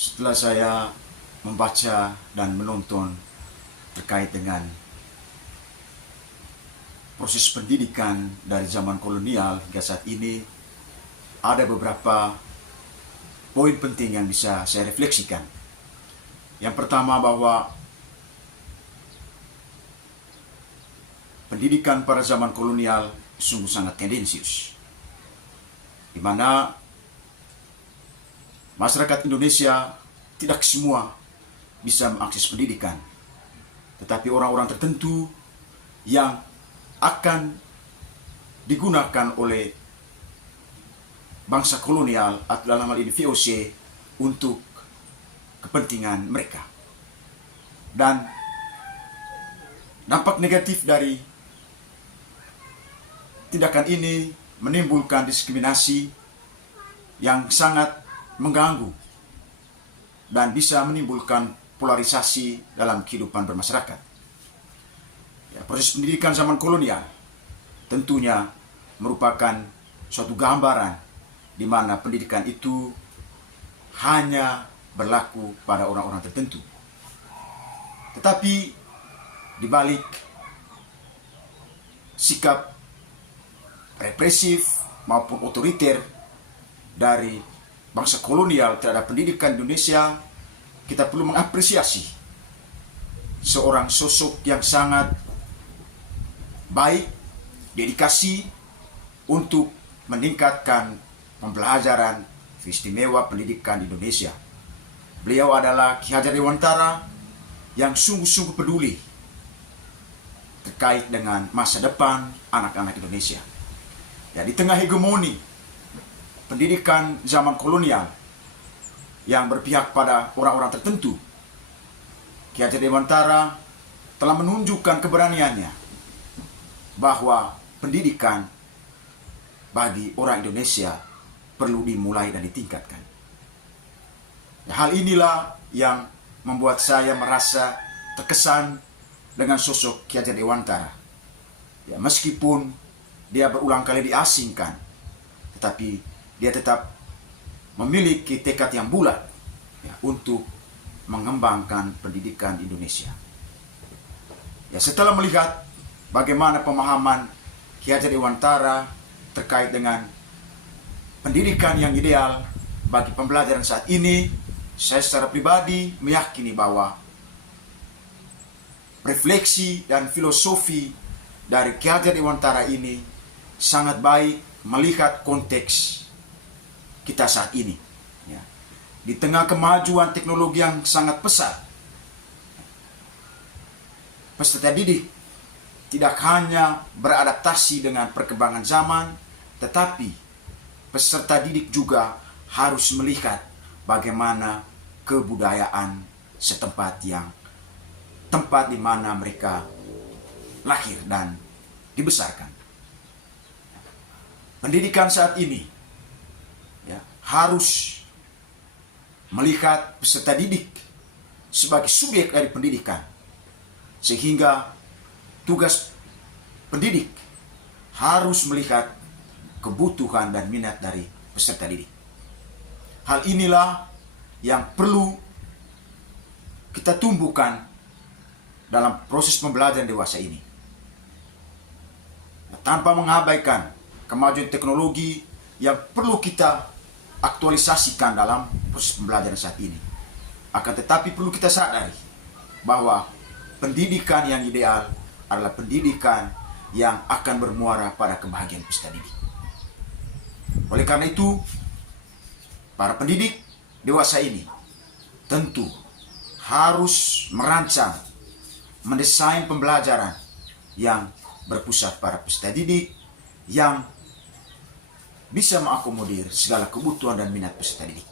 Setelah saya membaca dan menonton terkait dengan proses pendidikan dari zaman kolonial hingga saat ini, ada beberapa poin penting yang bisa saya refleksikan. Yang pertama, bahwa pendidikan pada zaman kolonial sungguh sangat tendensius, di mana masyarakat Indonesia tidak semua bisa mengakses pendidikan, tetapi orang-orang tertentu yang akan digunakan oleh bangsa kolonial atau dalam hal ini VOC untuk kepentingan mereka. Dan dampak negatif dari tindakan ini menimbulkan diskriminasi yang sangat mengganggu dan bisa menimbulkan polarisasi dalam kehidupan bermasyarakat. Proses pendidikan zaman kolonial tentunya merupakan suatu gambaran di mana pendidikan itu hanya berlaku pada orang-orang tertentu. Tetapi di balik sikap represif maupun otoriter dari bangsa kolonial terhadap pendidikan Indonesia, kita perlu mengapresiasi seorang sosok yang sangat baik, dedikasi untuk meningkatkan pembelajaran istimewa pendidikan di Indonesia. Beliau adalah Ki Hajar Dewantara yang sungguh-sungguh peduli terkait dengan masa depan anak-anak Indonesia. Ya, di tengah hegemoni pendidikan zaman kolonial yang berpihak pada orang-orang tertentu, Ki Hajar Dewantara telah menunjukkan keberaniannya bahwa pendidikan bagi orang Indonesia perlu dimulai dan ditingkatkan. Hal inilah yang membuat saya merasa terkesan dengan sosok Ki Hajar Dewantara. Ya, meskipun dia berulang kali diasingkan, tetapi dia tetap memiliki tekad yang bulat ya, untuk mengembangkan pendidikan Indonesia. Ya, setelah melihat bagaimana pemahaman Ki Hajar Dewantara terkait dengan pendidikan yang ideal bagi pembelajaran saat ini, saya secara pribadi meyakini bahwa refleksi dan filosofi dari Ki Hajar Dewantara ini sangat baik melihat konteks kita saat ini. Ya. Di tengah kemajuan teknologi yang sangat pesat, peserta didik tidak hanya beradaptasi dengan perkembangan zaman, tetapi peserta didik juga harus melihat bagaimana kebudayaan setempat tempat di mana mereka lahir dan dibesarkan. Pendidikan saat ini ya, harus melihat peserta didik sebagai subjek dari pendidikan, sehingga tugas pendidik harus melihat kebutuhan dan minat dari peserta didik. Hal inilah yang perlu kita tumbuhkan dalam proses pembelajaran dewasa ini. Tanpa mengabaikan kemajuan teknologi yang perlu kita aktualisasikan dalam proses pembelajaran saat ini. Akan tetapi perlu kita sadari bahwa pendidikan yang ideal adalah pendidikan yang akan bermuara pada kebahagiaan peserta didik. Oleh karena itu, para pendidik dewasa ini tentu harus merancang, mendesain pembelajaran yang berpusat pada peserta didik yang bisa mengakomodir segala kebutuhan dan minat peserta didik.